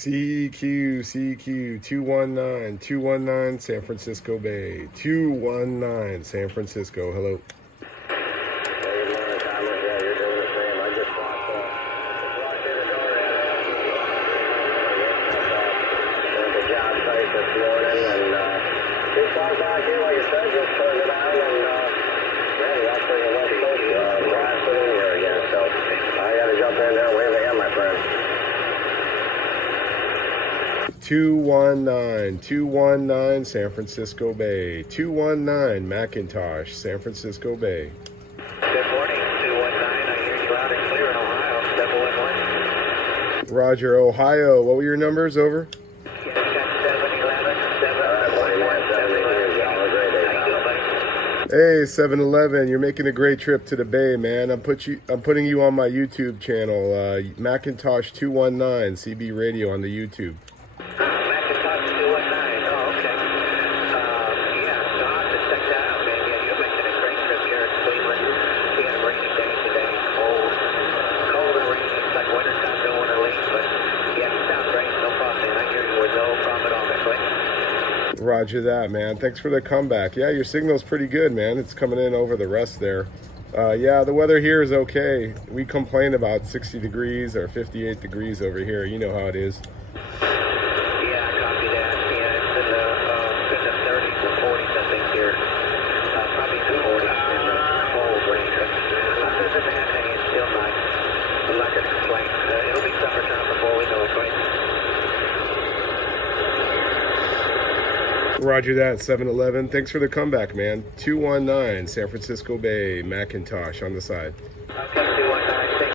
CQ 219 San Francisco Bay. 219 San Francisco. Hello. Two one nine San Francisco Bay. 219 Macintosh, San Francisco Bay. Good morning, 219. I hear you loud and clear in Ohio. 711. Roger, Ohio. What were your numbers? Over. Yeah, 711. 711. Hey, 711. You're making a great trip to the Bay, man. I'm putting you on my YouTube channel, Macintosh 219 CB Radio on the YouTube. Macintosh 219. Oh, okay. Yeah, so I'll have to check that out, man. Yeah, you're making a great trip here in Cleveland. We had a rainy day today. Cold and rainy. It's like wintertime, don't want to leave, but yeah, you sound great. No problem, man. I hear you with no problem at all, man. Roger that, man. Thanks for the comeback. Yeah, your signal's pretty good, man. It's coming in over the rest there. Yeah, the weather here is okay. We complain about 60 degrees or 58 degrees over here. You know how it is. Yeah, I copy that. Yeah, it's in the 30s and 40s, I think, here. Probably the 40s in the cold range. But other than that, hey, it's still nice. I'm not going to complain. It'll be summertime before we know it, right? Roger that, 711. Thanks for the comeback, man. 219 San Francisco Bay, Macintosh on the side. Okay, 219.